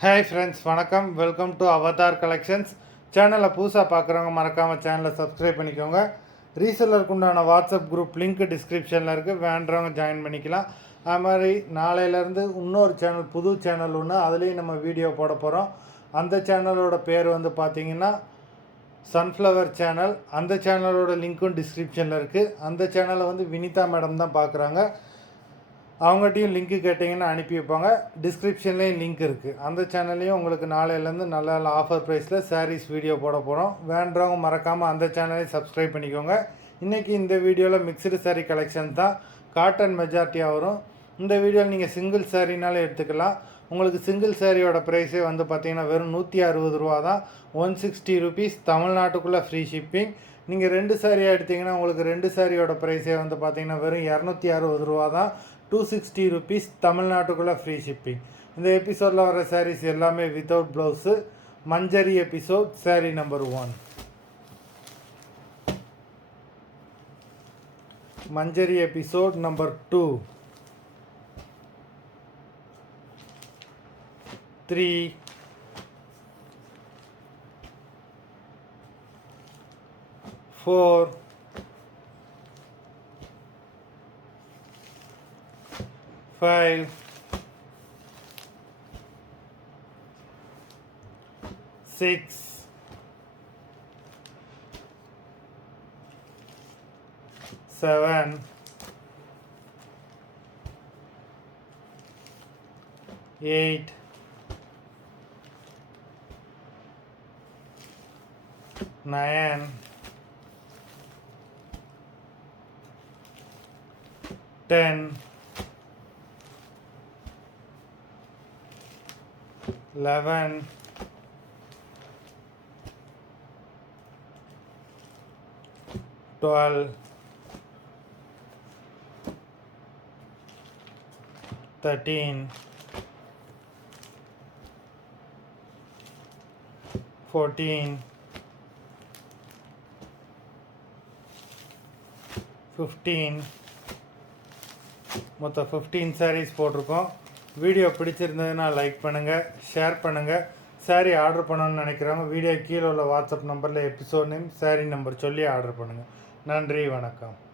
Hi friends, வணக்கம். Welcome to Avatar collections. சேனலை புதுசாக பார்க்குறவங்க மறக்காமல் சேனலை சப்ஸ்கிரைப் பண்ணிக்கோங்க. ரீசெல்லருக்கு உண்டான வாட்ஸ்அப் குரூப் லிங்க் டிஸ்கிரிப்ஷனில் இருக்குது, வேண்டுறவங்க ஜாயின் பண்ணிக்கலாம். அது மாதிரி நாளையிலேருந்து இன்னொரு சேனல், புது சேனல் ஒன்று, அதுலேயும் நம்ம வீடியோ போட போகிறோம். அந்த சேனலோட பேர் வந்து பார்த்திங்கன்னா சன்ஃப்ளவர் சேனல். அந்த சேனலோட லிங்க்கும் டிஸ்கிரிப்ஷனில் இருக்குது. அந்த சேனலை வந்து வினிதா மேடம் தான் பார்க்குறாங்க. அவங்ககிட்டையும் லிங்க்கு கேட்டிங்கன்னா அனுப்பி வைப்பாங்க. டிஸ்கிரிப்ஷன்லேயும் லிங்க் இருக்குது. அந்த சேனல்லையும் உங்களுக்கு நாளையிலேருந்து நல்ல நல்ல ஆஃபர் ப்ரைஸில் சாரீஸ் வீடியோ போட போகிறோம். வேண்டுறவங்க மறக்காமல் அந்த சேனலையும் சப்ஸ்கிரைப் பண்ணிக்கோங்க. இன்றைக்கி இந்த வீடியோவில் மிக்சடு சாரீ கலெக்ஷன் தான். காட்டன் மெஜாரிட்டியாக வரும். இந்த வீடியோவில் நீங்கள் சிங்கிள் சாரீனாலும் எடுத்துக்கலாம். உங்களுக்கு சிங்கிள் சாரியோட ப்ரைஸே வந்து பார்த்திங்கன்னா வெறும் 160 ரூபா தான். 160 ருபீஸ், தமிழ்நாட்டுக்குள்ளே ஃப்ரீ ஷிப்பிங். நீங்கள் 2 சாரியாக எடுத்திங்கன்னா உங்களுக்கு 2 சாரியோட ப்ரைஸே வந்து பார்த்திங்கன்னா வெறும் 260 ரூபா தான். 260 ருபீஸ், தமிழ்நாட்டுக்குள்ளே ஃப்ரீ ஷிப்பிங். இந்த எபிசோடில் வர சாரீஸ் எல்லாமே வித்தவுட் ப்ளவுஸு. மஞ்சரி எபிசோட் சாரீ நம்பர் 1. மஞ்சரி எபிசோட் நம்பர் 2, 3, 4, 5, 6, 7, 8, 9, 10, 11, 12, 13, 14, 15. மொத்தம் 15 சாரீஸ் போட்டிருக்கோம். வீடியோ பிடிச்சிருந்ததுன்னா லைக் பண்ணுங்கள், ஷேர் பண்ணுங்கள். சாரீ ஆர்டர் பண்ணணும்னு நினைக்கிறவங்க வீடியோ கீழே உள்ள வாட்ஸ்அப் நம்பரில் எபிசோட் நேம், சாரீ நம்பர் சொல்லி ஆர்டர் பண்ணுங்கள். நன்றி, வணக்கம்.